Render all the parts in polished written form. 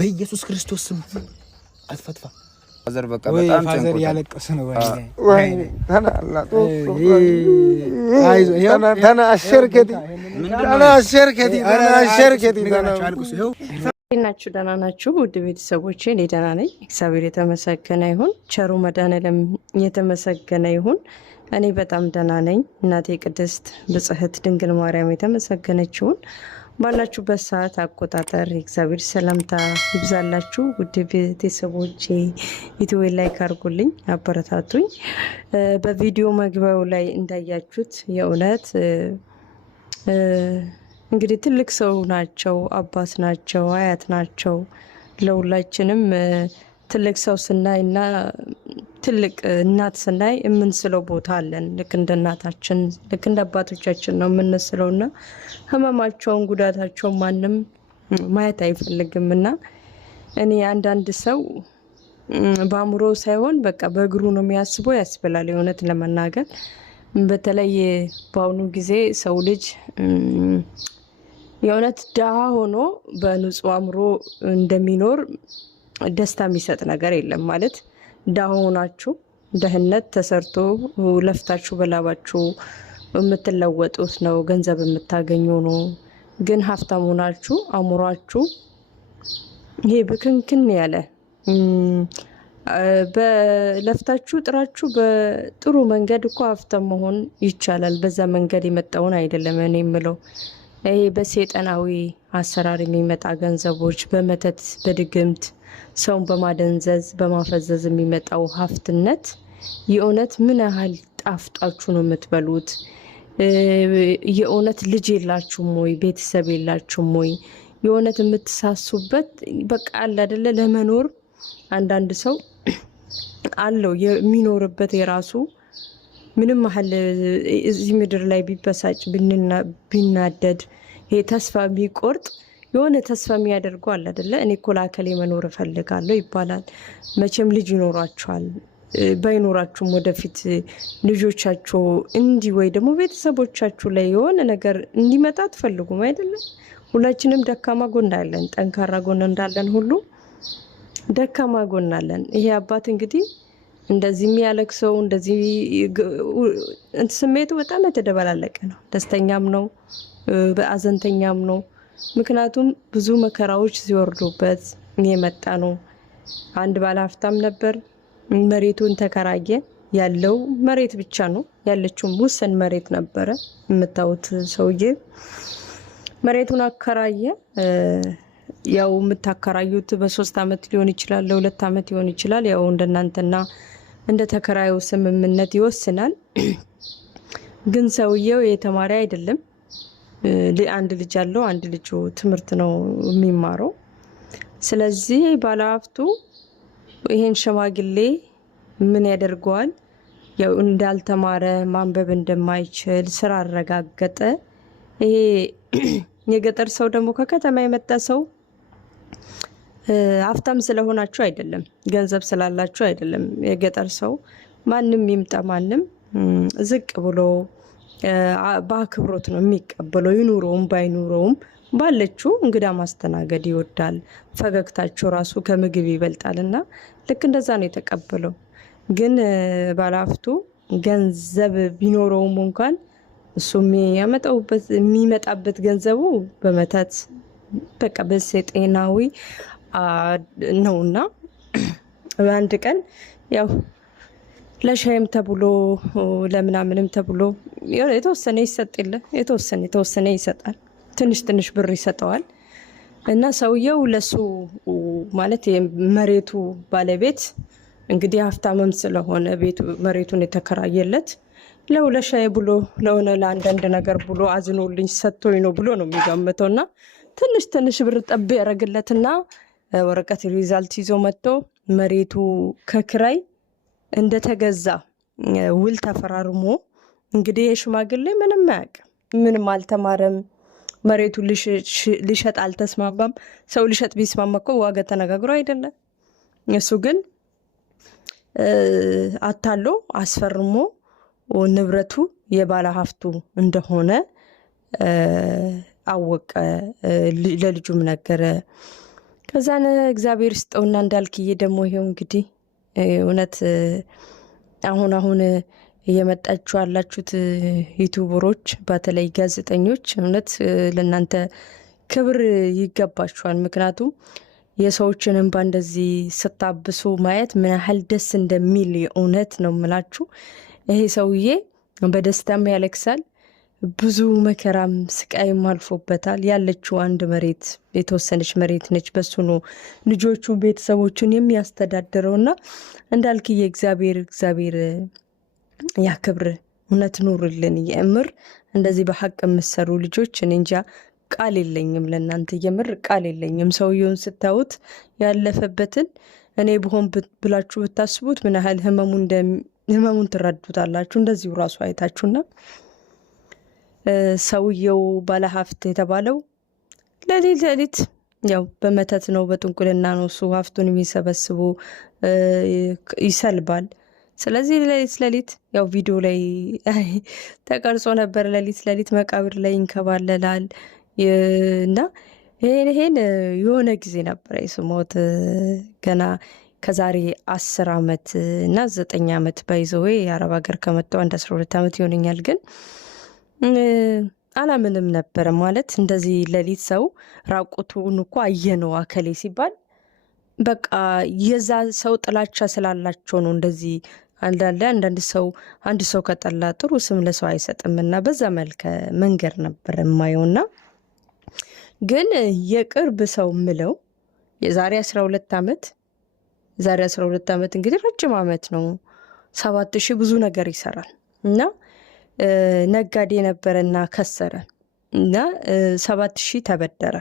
በኢየሱስ ክርስቶስ ስም አትፈትፋ ፋዘር በቃ በጣም ፋዘር ያለቀሰ ነው ወይ ተናላጦ አሸርከቲ ናችሁ ደህና ናችሁ? ውድ ቤተሰቦቼ እኔ ደህና ነኝ፣ እግዚአብሔር የተመሰገነ ይሁን። ቸሩ መድኃኔዓለም የተመሰገነ ይሁን። እኔ በጣም ደህና ነኝ። እናቴ ቅድስት ብጽሕት ድንግል ማርያም የተመሰገነችውን ባላችሁበት ሰዓት አቆጣጠር እግዚአብሔር ሰላምታ ይብዛላችሁ። ውድ ቤተሰቦቼ ቪዲዮ ላይክ አድርጉልኝ፣ አበረታቱኝ። በቪዲዮ መግቢያው ላይ እንዳያችሁት የእውነት እንግዲህ ትልቅ ሰው ናቸው፣ አባት ናቸው፣ አያት ናቸው። ለሁላችንም ትልቅ ሰው ስናይና ትልቅ እናት ስናይ የምንስለው ቦታ አለን። ልክ እንደ እናታችን ልክ እንደ አባቶቻችን ነው የምንስለውና ህመማቸውን ጉዳታቸውን ማንም ማየት አይፈልግምና እኔ አንዳንድ ሰው በአእምሮ ሳይሆን በቃ በእግሩ ነው የሚያስበው ያስብላል። የእውነት ለመናገር በተለይ በአሁኑ ጊዜ ሰው ልጅ የእውነት ድሃ ሆኖ በንጹህ አእምሮ እንደሚኖር ደስታ የሚሰጥ ነገር የለም። ማለት ድሃ ሆናችሁ ደህነት ተሰርቶ ለፍታችሁ በላባችሁ የምትለወጡት ነው፣ ገንዘብ የምታገኙ ነው። ግን ሀብታም ሆናችሁ አእምሯችሁ ይሄ ብክንክን ያለ በለፍታችሁ ጥራችሁ በጥሩ መንገድ እኮ ሀብታም መሆን ይቻላል። በዛ መንገድ የመጣውን አይደለም እኔ የምለው ይሄ በሰይጣናዊ አሰራር የሚመጣ ገንዘቦች፣ በመተት በድግምት ሰውን በማደንዘዝ በማፈዘዝ የሚመጣው ሀብትነት የእውነት ምን ያህል ጣፍጣችሁ ነው የምትበሉት? የእውነት ልጅ የላችሁም ወይ? ቤተሰብ የላችሁም ወይ? የእውነት የምትሳሱበት በቃ አለ አይደለ? ለመኖር አንዳንድ ሰው አለው የሚኖርበት የራሱ ምንም ያህል እዚህ ምድር ላይ ቢበሳጭ ቢናደድ ይሄ ተስፋ ቢቆርጥ የሆነ ተስፋ የሚያደርገው አለ አይደለ? እኔ እኮ ለአከሌ መኖር እፈልጋለሁ ይባላል። መቼም ልጅ ይኖራችኋል። ባይኖራችሁም ወደፊት ልጆቻችሁ እንዲህ ወይ ደግሞ ቤተሰቦቻችሁ ላይ የሆነ ነገር እንዲመጣ አትፈልጉም አይደለም? ሁላችንም ደካማ ጎን አለን። ጠንካራ ጎን እንዳለን ሁሉ ደካማ ጎን አለን። ይሄ አባት እንግዲህ እንደዚህ የሚያለቅሰው እንደዚህ ስሜቱ በጣም የተደበላለቀ ነው። ደስተኛም ነው፣ በአዘንተኛም ነው። ምክንያቱም ብዙ መከራዎች ሲወርዱበት የመጣ ነው። አንድ ባለ ሀብታም ነበር። መሬቱን ተከራየ። ያለው መሬት ብቻ ነው ያለችውም ውስን መሬት ነበረ። የምታዩት ሰውዬ መሬቱን አከራየ። ያው የምታከራዩት በ3 አመት ሊሆን ይችላል፣ ለ2 አመት ሊሆን ይችላል። ያው እንደናንተና እንደ ተከራዩ ስምምነት ይወስናል። ግን ሰውየው የተማሪ አይደለም። አንድ ልጅ አለው። አንድ ልጁ ትምህርት ነው የሚማረው። ስለዚህ ባለሀብቱ ይሄን ሽማግሌ ምን ያደርገዋል? ያው እንዳልተማረ ማንበብ እንደማይችል ስራ አረጋገጠ። ይሄ የገጠር ሰው ደግሞ ከከተማ የመጣ ሰው ሀብታም ስለሆናችሁ አይደለም፣ ገንዘብ ስላላችሁ አይደለም። የገጠር ሰው ማንም ይምጣ ማንም ዝቅ ብሎ በአክብሮት ነው የሚቀበለው። ይኑረውም ባይኑረውም ባለችው እንግዳ ማስተናገድ ይወዳል። ፈገግታቸው ራሱ ከምግብ ይበልጣልና ልክ እንደዛ ነው የተቀበለው። ግን ባለሀብቱ ገንዘብ ቢኖረውም እንኳን እሱ የሚመጣበት ገንዘቡ በመተት በቃ በሰይጣናዊ ነውና አንድ ቀን ያው ለሻይም ተብሎ ለምናምንም ተብሎ የተወሰነ ይሰጥል የተወሰነ ይሰጣል። ትንሽ ብር ይሰጠዋል። እና ሰውየው ለሱ ማለት የመሬቱ ባለቤት እንግዲህ ሀብታምም ስለሆነ መሬቱን የተከራየለት ለሻይ ብሎ ለሆነ ለአንዳንድ ነገር ብሎ አዝኖልኝ ሰጥቶኝ ነው ብሎ ነው የሚገምተውና ትንሽ ብር ጠብ ያደርግለትና ወረቀት ሪዛልት ይዞ መጥቶ መሬቱ ከክራይ እንደተገዛ ውል ተፈራርሞ እንግዲህ የሽማግሌ ምንም አያውቅም፣ ምንም አልተማረም። መሬቱ ሊሸጥ አልተስማማም። ሰው ሊሸጥ ቢስማማ እኮ ዋጋ ተነጋግሮ አይደለም። እሱ ግን አታሎ አስፈርሞ ንብረቱ የባለ ሀብቱ እንደሆነ አወቀ። ለልጁም ነገረ። ከዛን እግዚአብሔር ይስጠውና እንዳልክዬ ደግሞ ይሄው እንግዲህ እውነት አሁን እየመጣችሁ ያላችሁት ዩቲዩበሮች በተለይ ጋዜጠኞች እውነት ለእናንተ ክብር ይገባችኋል። ምክንያቱም የሰዎችን እንባ እንደዚህ ስታብሱ ማየት ምን ያህል ደስ እንደሚል እውነት ነው የምላችሁ። ይሄ ሰውዬ በደስታም ያለቅሳል፣ ብዙ መከራም ስቃይም አልፎበታል። ያለችው አንድ መሬት የተወሰነች መሬት ነች። በሱ ነው ልጆቹ ቤተሰቦቹን የሚያስተዳድረውና እንዳልክዬ እግዚአብሔር ያክብር። እውነት ኑርልን። የእምር እንደዚህ በሐቅ የምትሰሩ ልጆች እኔ እንጃ ቃል የለኝም ለእናንተ፣ የምር ቃል የለኝም። ሰውየውን ስታዩት ያለፈበትን እኔ ብሆን ብላችሁ ብታስቡት ምን ያህል ህመሙን ትረዱታላችሁ። እንደዚሁ ራሱ አይታችሁና ሰውየው ባለሀብት የተባለው ሌሊት ያው በመተት ነው በጥንቁልና ነው እሱ ሀብቱን የሚሰበስቡ ይሰልባል። ስለዚህ ሌሊት ያው ቪዲዮ ላይ ተቀርጾ ነበር። ሌሊት መቃብር ላይ ይንከባለላል እና ይሄን የሆነ ጊዜ ነበር የስሞት ገና ከዛሬ 10 ዓመት እና 9 ዓመት ባይዘው የአረብ ሀገር ከመጣው 12 ዓመት ይሆነኛል። ግን አላምንም ነበር ማለት እንደዚህ ሌሊት ሰው ራቁቱን እኮ አየነው አከሌ ሲባል በቃ የዛ ሰው ጥላቻ ስላላቸው ነው እንደዚህ አንዳንድ ሰው አንድ ሰው ከጠላ ጥሩ ስም ለሰው አይሰጥምና በዛ መንገር ነበር የማየውና ግን የቅርብ ሰው ምለው የዛሬ 12 ዓመት እንግዲህ ረጅም ዓመት ነው። 7000 ብዙ ነገር ይሰራል እና ነጋዴ ነበረና ከሰረ እና 7000 ተበደረ።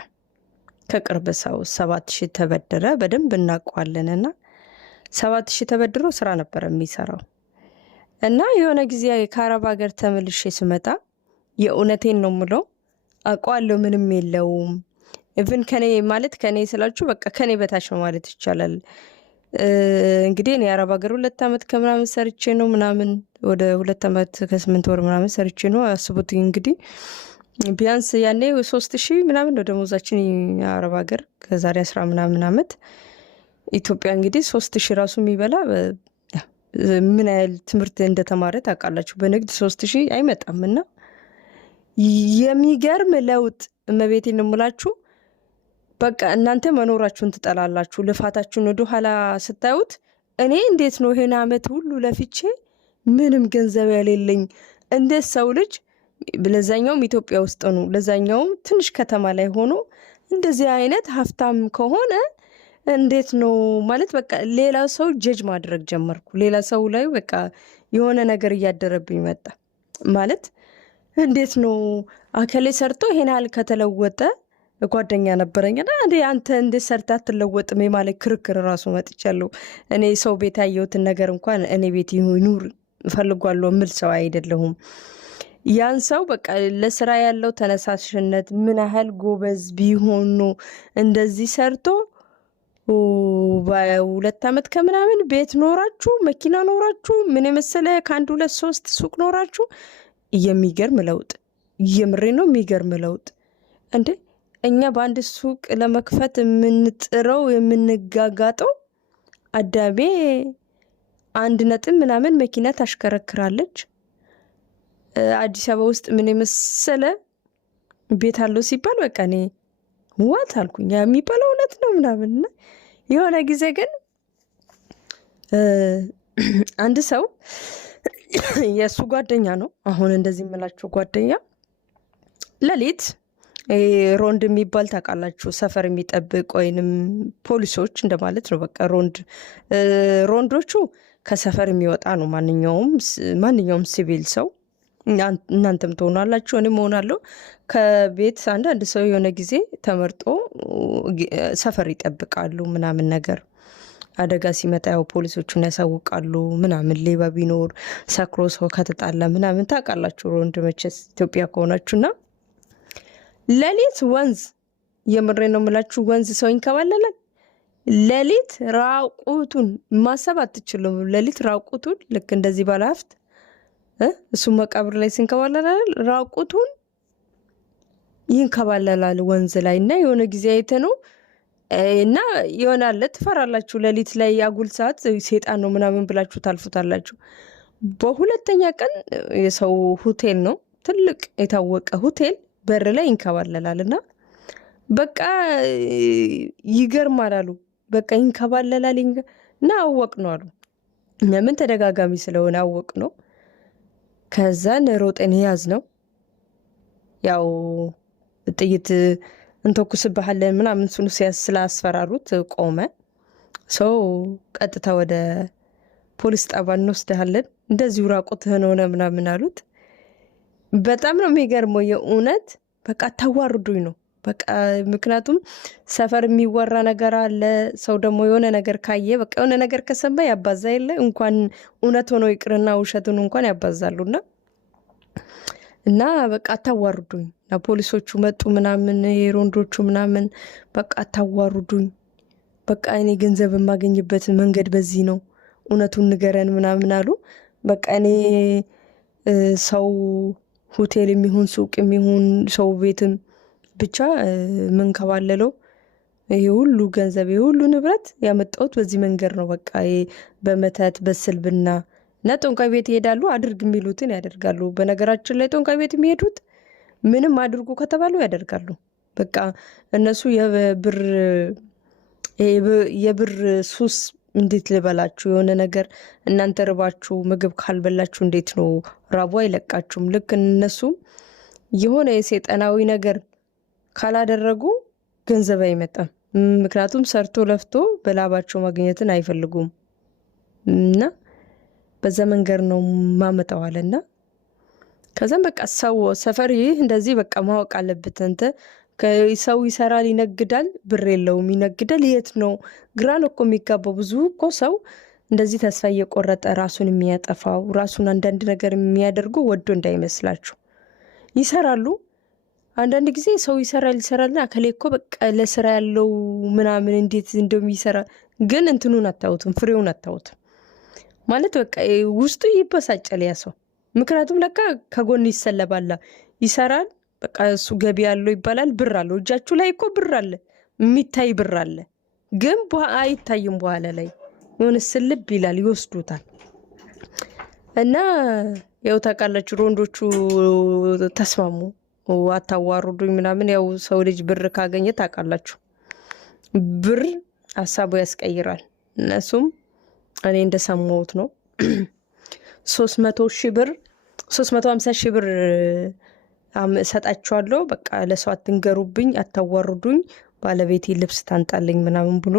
ከቅርብ ሰው 7000 ተበደረ። በደንብ እናውቀዋለንና 7000 ተበድሮ ስራ ነበር የሚሰራው እና የሆነ ጊዜ ከአረብ ሀገር ተመልሼ ስመጣ የእውነቴን ነው ምለው አውቀዋለሁ ምንም የለውም። ኢቭን ከኔ ስላችሁ በቃ ከኔ በታች ነው ማለት ይቻላል። እንግዲህ እኔ አረብ ሀገር 2 ዓመት ከምናምን ሰርቼ ነው ምናምን ወደ 2 ዓመት ከ8 ወር ምናምን ሰርቼ ነው። አስቡት እንግዲህ ቢያንስ ያኔ 3000 ምናምን ነው ደሞዛችን አረብ ሀገር ከዛሬ 10 ምናምን ዓመት። ኢትዮጵያ እንግዲህ 3000 ራሱ የሚበላ ምን ያህል ትምህርት እንደተማረ ታውቃላችሁ። በንግድ 3000 አይመጣምና የሚገርም ለውጥ እመቤቴን እንምላችሁ። በቃ እናንተ መኖራችሁን ትጠላላችሁ። ልፋታችሁን ወደ ኋላ ስታዩት እኔ እንዴት ነው ይሄን ዓመት ሁሉ ለፍቼ ምንም ገንዘብ ያሌለኝ እንዴት ሰው ልጅ ለዛኛውም ኢትዮጵያ ውስጥ ነው ለዛኛውም ትንሽ ከተማ ላይ ሆኖ እንደዚህ አይነት ሀብታም ከሆነ እንዴት ነው ማለት በቃ ሌላ ሰው ጀጅ ማድረግ ጀመርኩ። ሌላ ሰው ላይ በቃ የሆነ ነገር እያደረብኝ መጣ ማለት እንዴት ነው አከሌ ሰርቶ ይሄን ያህል ከተለወጠ ጓደኛ ነበረኝና አንተ እንዴት ሰርታ አትለወጥም ማለት ክርክር ራሱ መጥቻለሁ። እኔ ሰው ቤት ያየሁትን ነገር እንኳን እኔ ቤት ይኑር ፈልጓለሁ ምል ሰው አይደለሁም። ያን ሰው በቃ ለስራ ያለው ተነሳሽነት ምን ያህል ጎበዝ ቢሆን ነው እንደዚህ ሰርቶ በ2 ዓመት ከምናምን ቤት ኖራችሁ መኪና ኖራችሁ ምን የመሰለ ከ1 2 3 ሱቅ ኖራችሁ የሚገርም ለውጥ የምሬ ነው የሚገርም ለውጥ እንዴ። እኛ በአንድ ሱቅ ለመክፈት የምንጥረው የምንጋጋጠው አዳቤ 1 ነጥብ ምናምን መኪና ታሽከረክራለች። አዲስ አበባ ውስጥ ምን የመሰለ ቤት አለው ሲባል በቃ እኔ ዋት አልኩኝ የሚባለው እውነት ነው ምናምንና የሆነ ጊዜ ግን አንድ ሰው የእሱ ጓደኛ ነው አሁን እንደዚህ የምላችሁ ጓደኛ ሌሊት ሮንድ የሚባል ታውቃላችሁ፣ ሰፈር የሚጠብቅ ወይንም ፖሊሶች እንደማለት ነው። በቃ ሮንዶቹ ከሰፈር የሚወጣ ነው። ማንኛውም ሲቪል ሰው እናንተም ትሆናላችሁ እኔም እሆናለሁ። ከቤት አንዳንድ ሰው የሆነ ጊዜ ተመርጦ ሰፈር ይጠብቃሉ ምናምን ነገር አደጋ ሲመጣ ያው ፖሊሶቹን ያሳውቃሉ ምናምን። ሌባ ቢኖር ሰክሮ ሰው ከተጣላ ምናምን ታውቃላችሁ ሮንድ መቼስ ኢትዮጵያ ከሆናችሁና ሌሊት ወንዝ የምሬ ነው የምላችሁ ወንዝ ሰው ይንከባለላል። ሌሊት ራቁቱን ማሰብ አትችሉም። ሌሊት ራቁቱን ልክ እንደዚህ ባለሀብት እሱ መቃብር ላይ ሲንከባለላል ራቁቱን ይንከባለላል ወንዝ ላይ እና የሆነ ጊዜ አይተ ነው እና ይሆናል ትፈራላችሁ። ሌሊት ላይ አጉል ሰዓት ሴጣን ነው ምናምን ብላችሁ ታልፉታላችሁ። በሁለተኛ ቀን የሰው ሆቴል ነው ትልቅ የታወቀ ሆቴል በር ላይ ይንከባለላል እና በቃ ይገርማል አሉ። በቃ ይንከባለላል እና አወቅ ነው አሉ። ለምን ተደጋጋሚ ስለሆነ አወቅ ነው። ከዛን ሮጠን ያዝ ነው ያው ጥይት እንተኩስብሃለን ምናምን ስኑ ስላስፈራሩት ቆመ። ሰው ቀጥታ ወደ ፖሊስ ጣቢያ እንወስድሃለን እንደዚሁ ራቁትህን ሆነ ምናምን አሉት። በጣም ነው የሚገርመው የእውነት በቃ ታዋርዱኝ ነው በቃ። ምክንያቱም ሰፈር የሚወራ ነገር አለ። ሰው ደግሞ የሆነ ነገር ካየ በቃ የሆነ ነገር ከሰማ ያባዛ የለ እንኳን እውነት ሆኖ ይቅርና ውሸቱን እንኳን ያባዛሉና እና በቃ አታዋርዱኝ። ፖሊሶቹ መጡ ምናምን የሮንዶቹ ምናምን በቃ አታዋርዱኝ፣ በቃ እኔ ገንዘብ የማገኝበት መንገድ በዚህ ነው፣ እውነቱን ንገረን ምናምን አሉ። በቃ እኔ ሰው ሆቴል የሚሆን ሱቅ የሚሆን ሰው ቤትም ብቻ ምንከባለለው ይሄ ሁሉ ገንዘብ ይሄ ሁሉ ንብረት ያመጣሁት በዚህ መንገድ ነው። በቃ በመተት በስልብና እና ጦንቃይ ቤት ይሄዳሉ። አድርግ የሚሉትን ያደርጋሉ። በነገራችን ላይ ጦንቃይ ቤት የሚሄዱት ምንም አድርጉ ከተባሉ ያደርጋሉ። በቃ እነሱ የብር ሱስ እንዴት ልበላችሁ፣ የሆነ ነገር እናንተ ርባችሁ ምግብ ካልበላችሁ እንዴት ነው ራቡ አይለቃችሁም። ልክ እነሱ የሆነ የሰይጣናዊ ነገር ካላደረጉ ገንዘብ አይመጣም። ምክንያቱም ሰርቶ ለፍቶ በላባቸው ማግኘትን አይፈልጉም እና በዛ መንገድ ነው ማመጣዋልና ከዛም በቃ ሰው ሰፈር ይህ እንደዚህ በቃ ማወቅ አለበት። አንተ ሰው ይሰራል ይነግዳል፣ ብር የለውም ይነግዳል። የት ነው ግራን እኮ የሚጋባው? ብዙ እኮ ሰው እንደዚህ ተስፋ እየቆረጠ ራሱን የሚያጠፋው ራሱን አንዳንድ ነገር የሚያደርጉ ወዶ እንዳይመስላችሁ ይሰራሉ። አንዳንድ ጊዜ ሰው ይሰራልና አከሌ እኮ በቃ ለስራ ያለው ምናምን እንዴት እንደሚሰራ ግን እንትኑን አታውትም፣ ፍሬውን አታውትም ማለት በቃ ውስጡ ይበሳጫል ያ ሰው። ምክንያቱም ለካ ከጎን ይሰለባላ ይሰራል። በቃ እሱ ገቢ ያለው ይባላል። ብር አለው እጃችሁ ላይ እኮ ብር አለ፣ የሚታይ ብር አለ፣ ግን አይታይም። በኋላ ላይ የሆነ ስልብ ይላል፣ ይወስዱታል። እና ያው ታውቃላችሁ ሮንዶቹ ተስማሙ፣ አታዋሩዱኝ ምናምን። ያው ሰው ልጅ ብር ካገኘ ታውቃላችሁ ብር ሀሳቡ ያስቀይራል። እነሱም እኔ እንደሰማሁት ነው 350 ሺህ ብር እሰጣችኋለሁ፣ በቃ ለሰው አትንገሩብኝ፣ አታዋርዱኝ፣ ባለቤቴ ልብስ ታንጣልኝ ምናምን ብሎ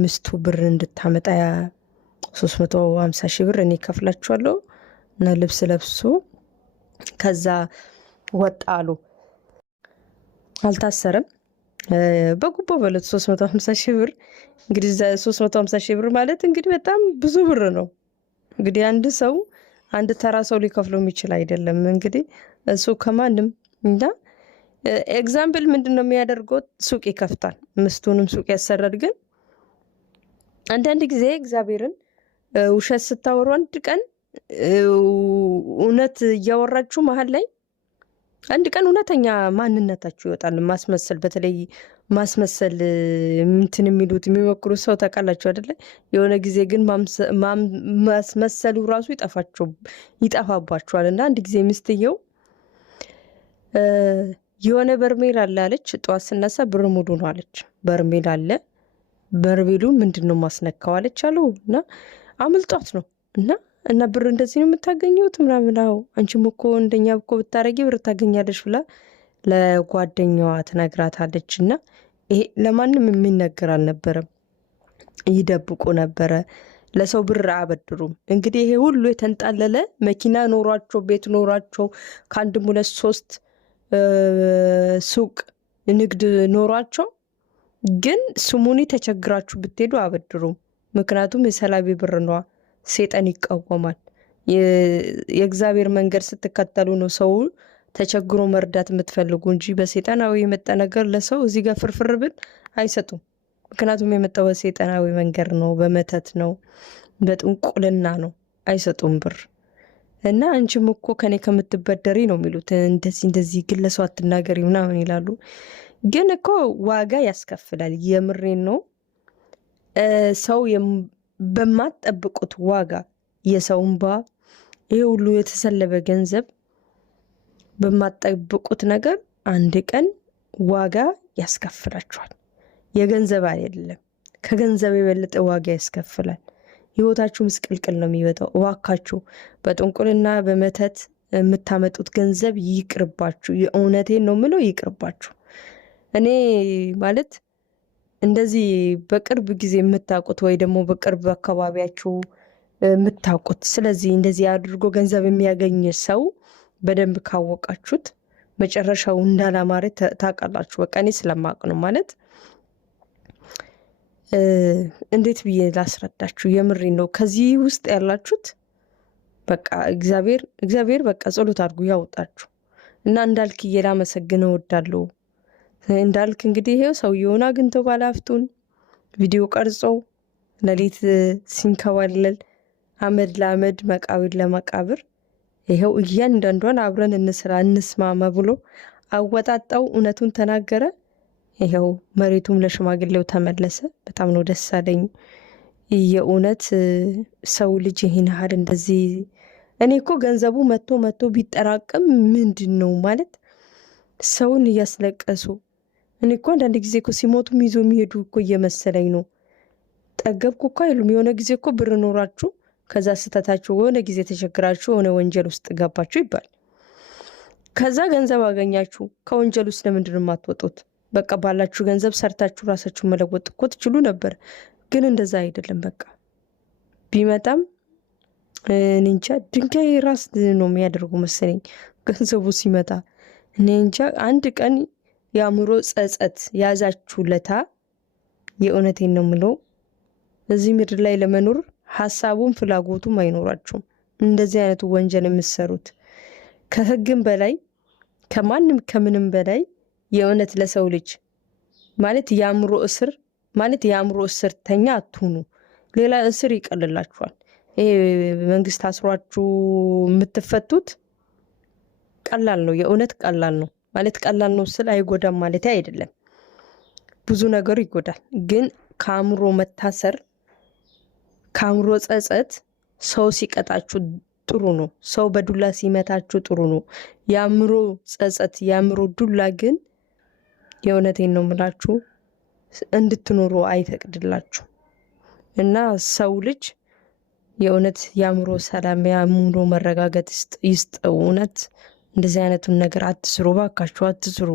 ምስቱ ብር እንድታመጣ 350 ሺህ ብር እኔ ከፍላችኋለሁ እና ልብስ ለብሶ ከዛ ወጣ አሉ። አልታሰረም። በጉቦ በለት 350 ሺህ ብር እንግዲህ 350 ሺህ ብር ማለት እንግዲህ በጣም ብዙ ብር ነው። እንግዲህ አንድ ተራ ሰው ሊከፍለው የሚችል አይደለም። እንግዲህ እሱ ከማንም እና ኤግዛምፕል ምንድን ነው የሚያደርገው? ሱቅ ይከፍታል፣ ምስቱንም ሱቅ ያሰራል። ግን አንዳንድ ጊዜ እግዚአብሔርን ውሸት ስታወሩ አንድ ቀን እውነት እያወራችሁ መሀል ላይ አንድ ቀን እውነተኛ ማንነታችሁ ይወጣል። ማስመሰል በተለይ ማስመሰል እንትን የሚሉት የሚሞክሩት ሰው ታውቃላችሁ አይደለ? የሆነ ጊዜ ግን ማስመሰሉ ራሱ ይጠፋባችኋል። እና አንድ ጊዜ ሚስትየው የሆነ በርሜል አለ አለች። ጠዋት ስነሳ ብር ሙሉ ነው አለች። በርሜል አለ፣ በርሜሉ ምንድን ነው ማስነካው አለች አሉ። እና አምልጧት ነው እና ብር እንደዚህ ነው የምታገኙት ምናምን። አዎ አንቺም እኮ እንደኛ እኮ ብታረጊ ብር ታገኛለች ብላ ለጓደኛዋ ትነግራታለች። እና ይሄ ለማንም የሚነገር አልነበረም፣ ይደብቁ ነበረ። ለሰው ብር አያበድሩም። እንግዲህ ይሄ ሁሉ የተንጣለለ መኪና ኖሯቸው ቤት ኖሯቸው ከአንድም 2 3 ሱቅ ንግድ ኖሯቸው ግን ስሙኒ ተቸግራችሁ ብትሄዱ አያበድሩም። ምክንያቱም የሰላቢ ብር ነዋ። ሴጣን ይቃወማል። የእግዚአብሔር መንገድ ስትከተሉ ነው ሰው ተቸግሮ መርዳት የምትፈልጉ እንጂ በሴጣናዊ የመጣ ነገር ለሰው እዚህ ጋር ፍርፍር ብል አይሰጡም። ምክንያቱም የመጣው በሴጣናዊ መንገድ ነው፣ በመተት ነው፣ በጥንቁልና ነው። አይሰጡም ብር። እና አንቺም እኮ ከኔ ከምትበደሪ ነው የሚሉት። እንደዚህ ግን ለሰው አትናገሪ ምናምን ይላሉ። ግን እኮ ዋጋ ያስከፍላል። የምሬን ነው። ሰው በማትጠብቁት ዋጋ የሰው እንባ፣ ይሄ ሁሉ የተሰለበ ገንዘብ በማትጠብቁት ነገር አንድ ቀን ዋጋ ያስከፍላችኋል። የገንዘብ አይደለም፣ ከገንዘብ የበለጠ ዋጋ ያስከፍላል። ህይወታችሁ ምስቅልቅል ነው የሚወጣው። እባካችሁ በጥንቁልና በመተት የምታመጡት ገንዘብ ይቅርባችሁ። የእውነቴን ነው ምለው፣ ይቅርባችሁ። እኔ ማለት እንደዚህ በቅርብ ጊዜ የምታውቁት ወይ ደግሞ በቅርብ አካባቢያችሁ የምታውቁት ስለዚህ እንደዚህ አድርጎ ገንዘብ የሚያገኝ ሰው በደንብ ካወቃችሁት መጨረሻው እንዳላማረ ታውቃላችሁ። በቃ እኔ ስለማውቅ ነው። ማለት እንዴት ብዬ ላስረዳችሁ? የምሬ ነው። ከዚህ ውስጥ ያላችሁት በቃ እግዚአብሔር በቃ ጸሎት አድርጉ ያውጣችሁ። እና እንዳልክ ላመሰግነው እወዳለሁ። እንዳልክ እንግዲህ ይሄው ሰውየውን አግኝተው ባለሀብቱን ቪዲዮ ቀርጸው ሌሊት ሲንከባለል አመድ ለአመድ መቃብር ለመቃብር ይሄው እያንዳንዷን አብረን እንስራ እንስማማ ብሎ አወጣጣው፣ እውነቱን ተናገረ። ይሄው መሬቱም ለሽማግሌው ተመለሰ። በጣም ነው ደስ አለኝ። የእውነት ሰው ልጅ ይሄን ያህል እንደዚህ እኔ እኮ ገንዘቡ መቶ ቢጠራቀም ምንድን ነው ማለት ሰውን እያስለቀሱ እኔ እኮ አንዳንድ ጊዜ እኮ ሲሞቱም ይዞ የሚሄዱ እኮ እየመሰለኝ ነው። ጠገብኩ እኮ አይሉም። የሆነ ጊዜ እኮ ብር ኖራችሁ ከዛ ስተታችሁ የሆነ ጊዜ ተቸግራችሁ የሆነ ወንጀል ውስጥ ገባችሁ ይባል። ከዛ ገንዘብ አገኛችሁ። ከወንጀል ውስጥ ለምንድን ነው የማትወጡት? በቃ ባላችሁ ገንዘብ ሰርታችሁ ራሳችሁ መለወጥ እኮ ትችሉ ነበር። ግን እንደዛ አይደለም። በቃ ቢመጣም እኔ እንጃ ድንጋይ ራስ ነው የሚያደርጉ መሰለኝ ገንዘቡ ሲመጣ። እኔ እንጃ አንድ ቀን የአእምሮ ጸጸት ያዛችሁለታ የእውነቴን ነው የምለው እዚህ ምድር ላይ ለመኖር ሀሳቡም ፍላጎቱም አይኖራችሁም። እንደዚህ አይነቱ ወንጀል የምትሰሩት ከህግም በላይ ከማንም ከምንም በላይ የእውነት ለሰው ልጅ ማለት የአእምሮ እስርተኛ አትሁኑ። ሌላ እስር ይቀልላችኋል። ይሄ መንግስት አስሯችሁ የምትፈቱት ቀላል ነው። የእውነት ቀላል ነው ማለት ቀላል ነው ስል አይጎዳም ማለት አይደለም። ብዙ ነገር ይጎዳል። ግን ከአእምሮ መታሰር ከአእምሮ ጸጸት ሰው ሲቀጣችሁ ጥሩ ነው። ሰው በዱላ ሲመታችሁ ጥሩ ነው። የአእምሮ ጸጸት የአእምሮ ዱላ ግን የእውነቴን ነው የምላችሁ እንድትኖሩ አይፈቅድላችሁ። እና ሰው ልጅ የእውነት የአእምሮ ሰላም የአእምሮ መረጋጋት ይስጥ። እውነት እንደዚህ አይነቱን ነገር አትስሩ፣ ባካችሁ አትስሩ።